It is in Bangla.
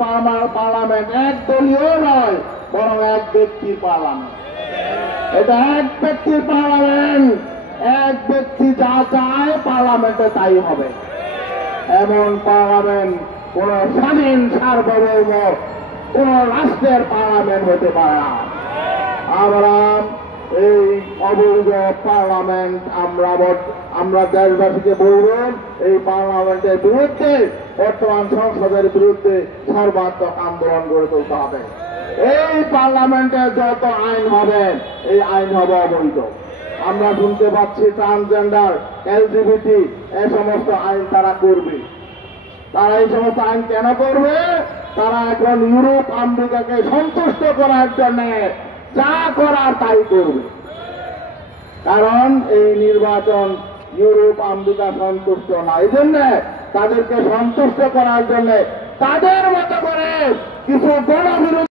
পার্লামেন্ট এক দলীয় নয়, বরং এক ব্যক্তির পার্লামেন্ট। এটা এক ব্যক্তির পার্লামেন্ট। এক ব্যক্তি যা চায় পার্লামেন্টে তাই হবে। এমন পার্লামেন্ট কোন স্বাধীন সার্বভৌম কোন রাষ্ট্রের পার্লামেন্ট হতে পারে না। আমরা এই অবৈধ পার্লামেন্ট আমরা দেশবাসীকে বলব, এই পার্লামেন্টের বিরুদ্ধে, বর্তমান সংসদের বিরুদ্ধে সর্বাত্মক আন্দোলন গড়ে তুলতে হবে। এই পার্লামেন্টে যত আইন হবে, এই আইন হবে অবৈধ। আমরা শুনতে পাচ্ছি ট্রান্সজেন্ডার, এলজিবিটি, এই সমস্ত আইন তারা করবে। তারা এই সমস্ত আইন কেন করবে? তারা এখন ইউরোপ আমেরিকাকে সন্তুষ্ট করার জন্য যা করার তাই করবে। কারণ এই নির্বাচন ইউরোপ আমেরিকা সন্তুষ্ট না, এই জন্য তাদেরকে সন্তুষ্ট করার জন্য তাদের মতো করে কিছু গণবিরোধী